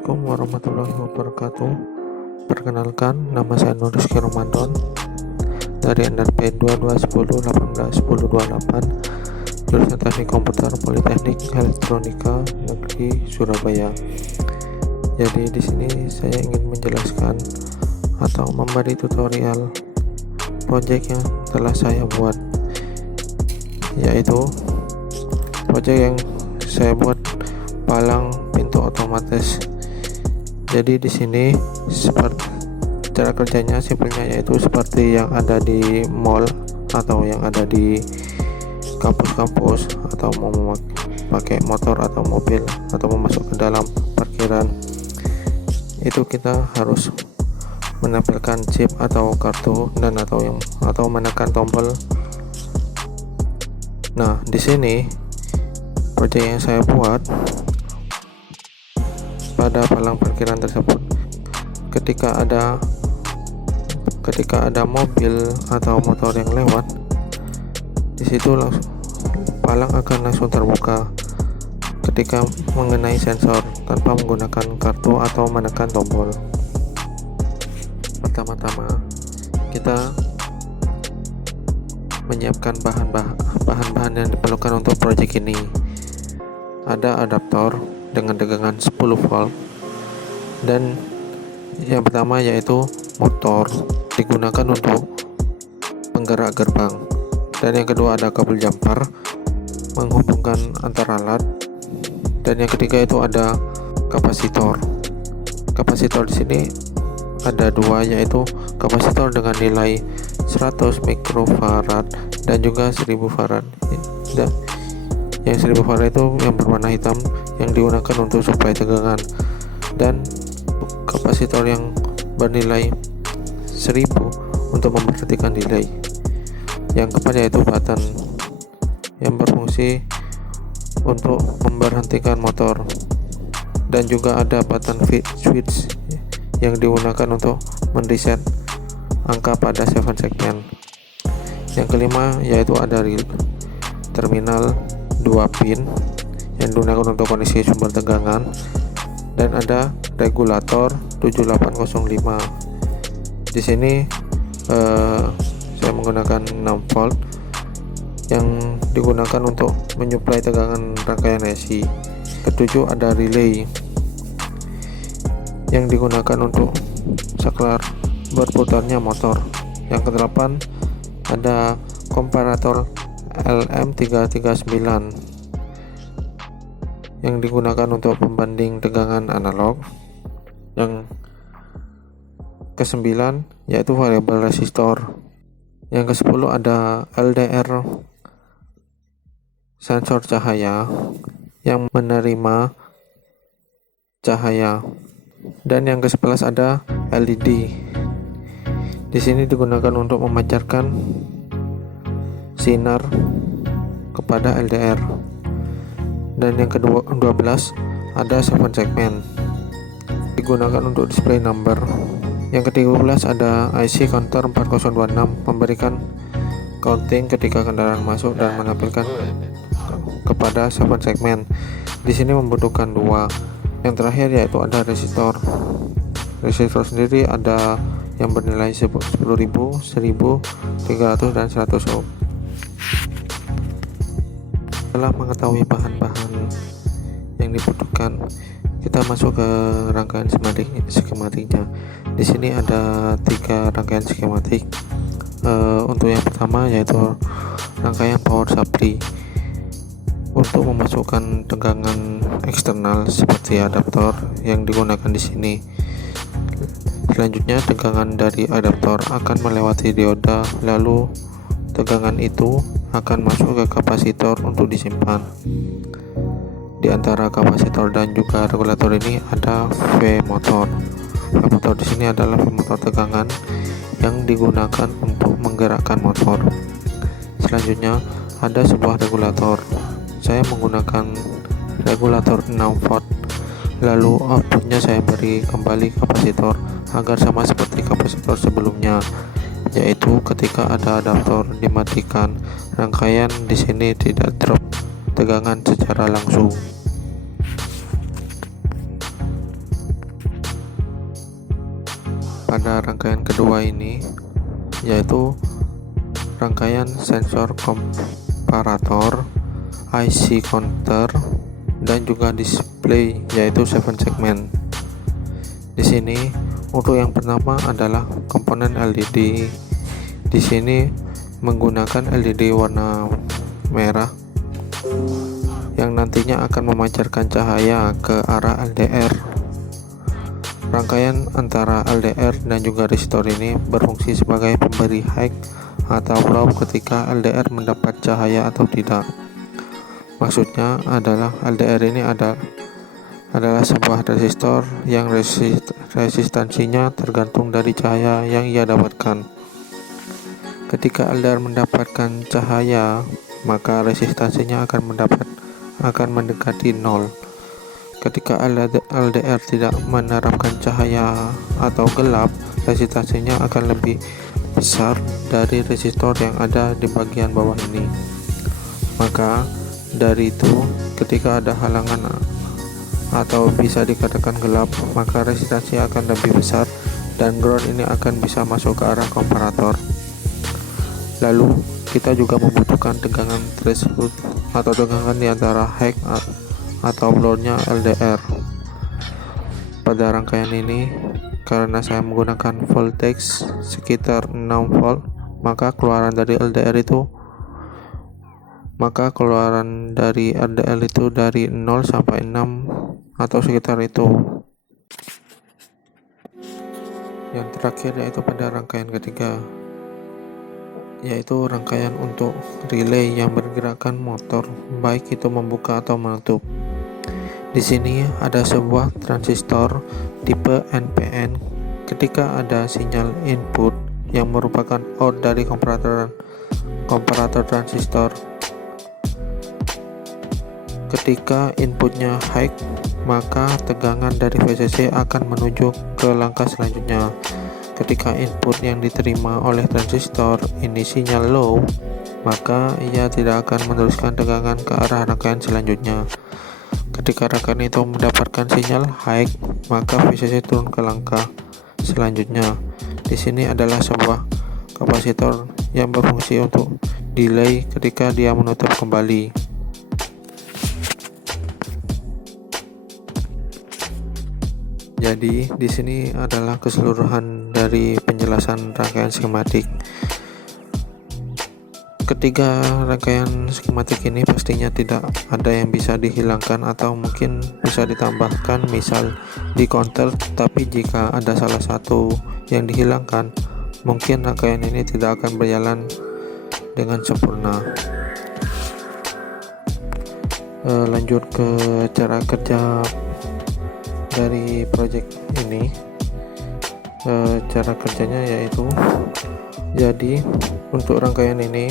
Assalamualaikum warahmatullahi wabarakatuh. Perkenalkan, nama saya Nur Rizky Ramadan dari NRP 2210181028 jurusan Teknik Komputer Politeknik Elektronika Negeri Surabaya. Jadi di sini saya ingin menjelaskan atau memberi tutorial proyek yang telah saya buat, yaitu proyek yang saya buat palang pintu otomatis. Jadi di sini seperti cara kerjanya simpelnya yaitu seperti yang ada di mall atau yang ada di kampus-kampus, atau mau pakai motor atau mobil atau mau masuk ke dalam parkiran, itu kita harus menampilkan chip atau kartu dan atau menekan tombol. Nah, di sini proyek yang saya buat pada palang parkiran tersebut, ketika ada mobil atau motor yang lewat, di situ langsung palang akan langsung terbuka ketika mengenai sensor tanpa menggunakan kartu atau menekan tombol. Pertama-tama kita menyiapkan bahan-bahan yang diperlukan untuk proyek ini. Ada adaptor dengan tegangan 10 volt, dan yang pertama yaitu motor digunakan untuk penggerak gerbang, dan yang kedua ada kabel jumper menghubungkan antara alat, dan yang ketiga itu ada kapasitor. Kapasitor di sini ada dua, yaitu kapasitor dengan nilai 100 mikrofarad dan juga 1000 farad. Dan yang 1000 farad itu yang berwarna hitam yang digunakan untuk suplai tegangan, dan kapasitor yang bernilai 1000 untuk memperhatikan delay. Yang keempat yaitu button yang berfungsi untuk memberhentikan motor, dan juga ada button switch yang digunakan untuk mereset angka pada 7 segmen. Yang kelima yaitu ada terminal 2 pin yang digunakan untuk kondisi sumber tegangan, dan ada regulator 7805. Di sini saya menggunakan 6 volt yang digunakan untuk menyuplai tegangan rangkaian AC. Ketujuh ada relay yang digunakan untuk saklar berputarnya motor. Yang kedelapan ada komparator LM339 yang digunakan untuk pembanding tegangan analog. Yang kesembilan yaitu variable resistor. Yang ke-10 ada LDR sensor cahaya yang menerima cahaya, dan yang ke-11 ada LED. Di sini digunakan untuk memancarkan sinar kepada LDR. Dan yang ke-12 ada 7 segmen digunakan untuk display number. Yang ke-13 ada IC counter 4026 memberikan counting ketika kendaraan masuk dan menampilkan kepada 7 segmen. Di sini membutuhkan 2. Yang terakhir yaitu ada resistor. Resistor sendiri ada yang bernilai 10.000, 1.300 dan 100 ohm. Setelah mengetahui bahan-bahan yang dibutuhkan, kita masuk ke rangkaian skematiknya. Di sini ada 3 rangkaian skematik. Untuk yang pertama yaitu rangkaian power supply untuk memasukkan tegangan eksternal seperti adaptor yang digunakan di sini. Selanjutnya tegangan dari adaptor akan melewati dioda, lalu tegangan itu akan masuk ke kapasitor untuk disimpan. Di antara kapasitor dan juga regulator ini ada V motor. V motor di sini adalah V motor tegangan yang digunakan untuk menggerakkan motor. Selanjutnya ada sebuah regulator. Saya menggunakan regulator 6 volt. Lalu outputnya saya beri kembali kapasitor agar sama seperti kapasitor sebelumnya, yaitu ketika ada adaptor dimatikan, rangkaian di sini tidak drop tegangan secara langsung. pada rangkaian kedua ini, yaitu rangkaian sensor komparator, IC counter, dan juga display, yaitu 7 segmen. Di sini untuk yang pertama adalah komponen LED. Di sini menggunakan LED warna merah yang nantinya akan memancarkan cahaya ke arah LDR. Rangkaian antara LDR dan juga resistor ini berfungsi sebagai pemberi high atau low ketika LDR mendapat cahaya atau tidak. Maksudnya adalah LDR ini adalah sebuah resistor yang resistansinya tergantung dari cahaya yang ia dapatkan. Ketika LDR mendapatkan cahaya, maka resistansinya akan mendekati 0. Ketika LDR tidak menerapkan cahaya atau gelap, resistansinya akan lebih besar dari resistor yang ada di bagian bawah ini. Maka dari itu, ketika ada halangan atau bisa dikatakan gelap, maka resistansi akan lebih besar dan ground ini akan bisa masuk ke arah komparator. Lalu kita juga membutuhkan tegangan threshold atau tegangan di antara high atau low-nya LDR. Pada rangkaian ini, karena saya menggunakan voltage sekitar 6 volt, maka keluaran dari LDR itu dari 0 sampai 6 atau sekitar itu. Yang terakhir yaitu pada rangkaian ketiga, yaitu rangkaian untuk relay yang bergerakan motor, baik itu membuka atau menutup. Di sini ada sebuah transistor tipe NPN. Ketika ada sinyal input yang merupakan out dari komparator transistor, ketika inputnya high, maka tegangan dari VCC akan menuju ke langkah selanjutnya. Ketika input yang diterima oleh transistor ini sinyal low, maka ia tidak akan meneruskan tegangan ke arah rangkaian selanjutnya. Ketika rangkaian itu mendapatkan sinyal high, maka VCC turun ke langkah selanjutnya. Di sini adalah sebuah kapasitor yang berfungsi untuk delay ketika dia menutup kembali. Jadi di sini adalah keseluruhan dari penjelasan rangkaian skematik. Ketiga rangkaian skematik ini pastinya tidak ada yang bisa dihilangkan atau mungkin bisa ditambahkan, misal di counter, tapi jika ada salah satu yang dihilangkan, mungkin rangkaian ini tidak akan berjalan dengan sempurna. Lanjut ke cara kerja dari project ini. Cara kerjanya yaitu, jadi untuk rangkaian ini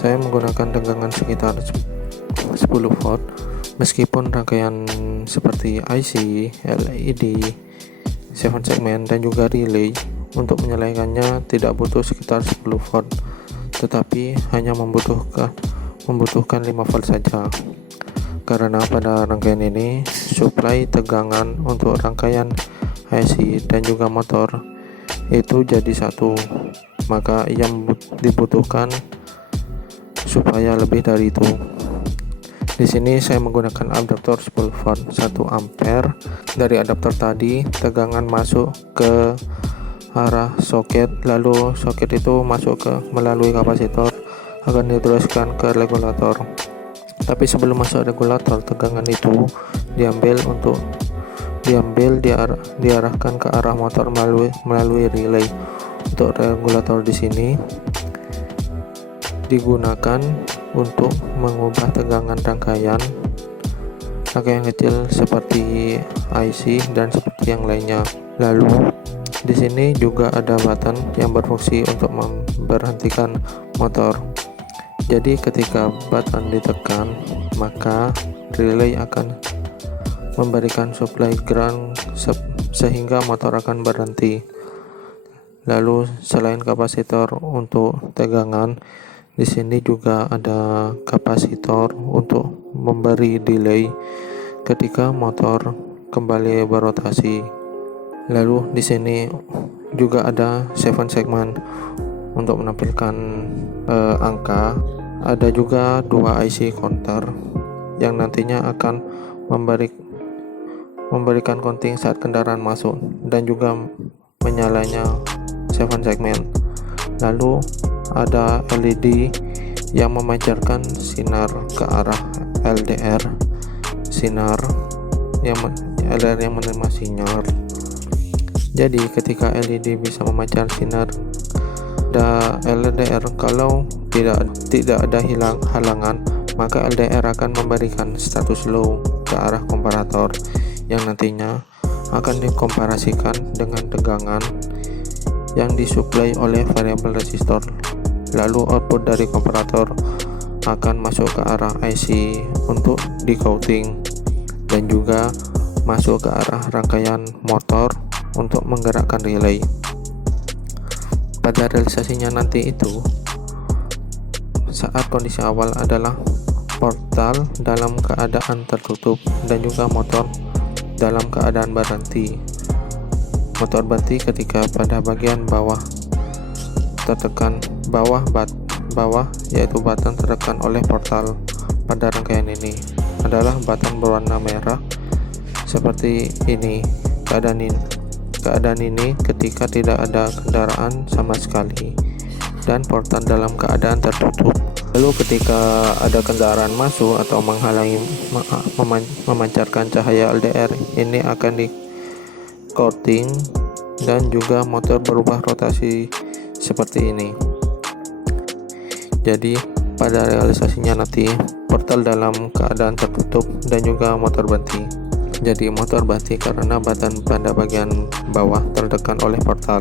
saya menggunakan tegangan sekitar 10 volt, meskipun rangkaian seperti IC, LED, 7 segmen dan juga relay untuk menyalakannya tidak butuh sekitar 10 volt, tetapi hanya membutuhkan 5 volt saja. Karena pada rangkaian ini suplai tegangan untuk rangkaian IC dan juga motor itu jadi satu, maka yang dibutuhkan supaya lebih dari itu. Di sini saya menggunakan adaptor 10 volt 1 ampere. Dari adaptor tadi tegangan masuk ke arah soket, lalu soket itu masuk melalui kapasitor akan diteruskan ke regulator. Tapi sebelum masuk regulator, tegangan itu diarahkan ke arah motor melalui relay. Untuk regulator di sini digunakan untuk mengubah tegangan rangkaian kecil seperti IC dan seperti yang lainnya. Lalu di sini juga ada button yang berfungsi untuk memberhentikan motor. Jadi ketika button ditekan, maka relay akan memberikan supply ground sehingga motor akan berhenti. Lalu selain kapasitor untuk tegangan, di sini juga ada kapasitor untuk memberi delay ketika motor kembali berotasi. Lalu di sini juga ada 7 segmen untuk menampilkan angka. Ada juga 2 IC counter yang nantinya akan memberikan counting saat kendaraan masuk dan juga menyalanya 7 segmen. Lalu ada LED yang memancarkan sinar ke arah LDR, LDR yang menerima sinyal. Jadi ketika LED bisa memancar sinar LDR, kalau tidak ada halangan, maka LDR akan memberikan status low ke arah komparator yang nantinya akan dikomparasikan dengan tegangan yang disuplai oleh variabel resistor. Lalu output dari komparator akan masuk ke arah IC untuk di-counting dan juga masuk ke arah rangkaian motor untuk menggerakkan relay. Pada realisasinya nanti itu, saat kondisi awal adalah portal dalam keadaan tertutup dan juga motor dalam keadaan berhenti. Motor berhenti ketika pada bagian bawah tertekan bawah yaitu button tertekan oleh portal. Pada rangkaian ini adalah button berwarna merah seperti ini. Keadaan ini ketika tidak ada kendaraan sama sekali dan portal dalam keadaan tertutup. Lalu ketika ada kendaraan masuk atau menghalangi memancarkan cahaya LDR, ini akan di counting dan juga motor berubah rotasi seperti ini. Jadi pada realisasinya nanti portal dalam keadaan tertutup dan juga motor berhenti. Jadi motor berhenti karena button pada bagian bawah tertekan oleh portal,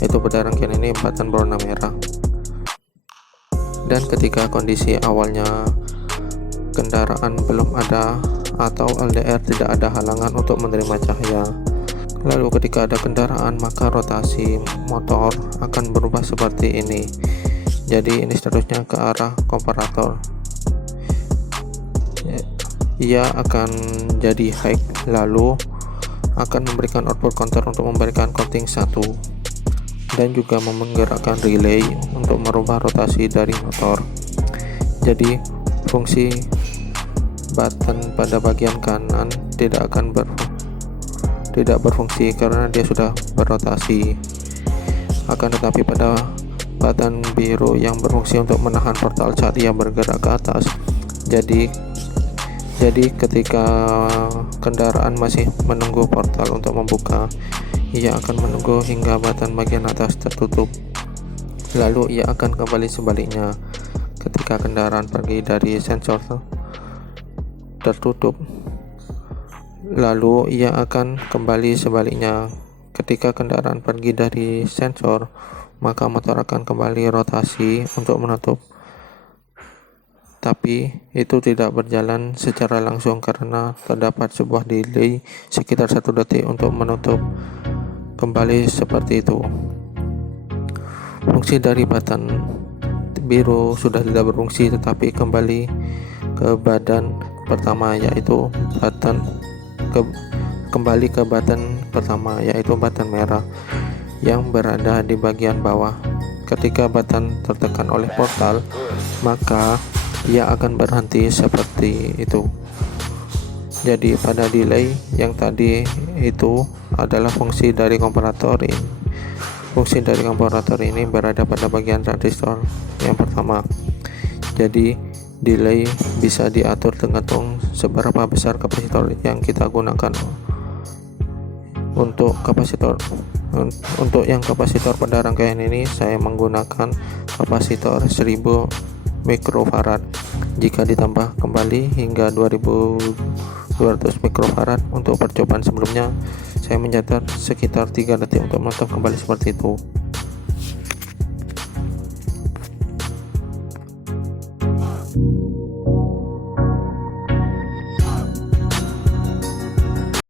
yaitu pada rangkaian ini button berwarna merah. Dan ketika kondisi awalnya kendaraan belum ada atau LDR tidak ada halangan untuk menerima cahaya. Lalu ketika ada kendaraan, maka rotasi motor akan berubah seperti ini. Jadi ini statusnya ke arah komparator. Ia akan jadi high, lalu akan memberikan output counter untuk memberikan counting 1 dan juga menggerakkan relay untuk merubah rotasi dari motor. Jadi fungsi button pada bagian kanan tidak berfungsi karena dia sudah berotasi. Akan tetapi pada button biru yang berfungsi untuk menahan portal saat ia bergerak ke atas. Jadi ketika kendaraan masih menunggu portal untuk membuka, ia akan menunggu hingga button bagian atas tertutup. Lalu ia akan kembali sebaliknya ketika kendaraan pergi dari sensor tertutup. Lalu ia akan kembali sebaliknya ketika kendaraan pergi dari sensor, maka motor akan kembali rotasi untuk menutup. Tapi itu tidak berjalan secara langsung karena terdapat sebuah delay sekitar 1 detik untuk menutup kembali seperti itu. Fungsi dari button biru sudah tidak berfungsi, tetapi kembali ke badan pertama yaitu button merah yang berada di bagian bawah. Ketika button tertekan oleh portal, maka ia akan berhenti seperti itu. Jadi pada delay yang tadi itu adalah fungsi dari komparator ini. Fungsi dari komparator ini berada pada bagian transistor yang pertama. Jadi delay bisa diatur tergantung seberapa besar kapasitor yang kita gunakan. Untuk yang kapasitor pada rangkaian ini saya menggunakan kapasitor 1000 mikrofarad. Jika ditambah kembali hingga 2200 mikrofarad untuk percobaan sebelumnya, saya mencatat sekitar 3 detik untuk menutup kembali seperti itu.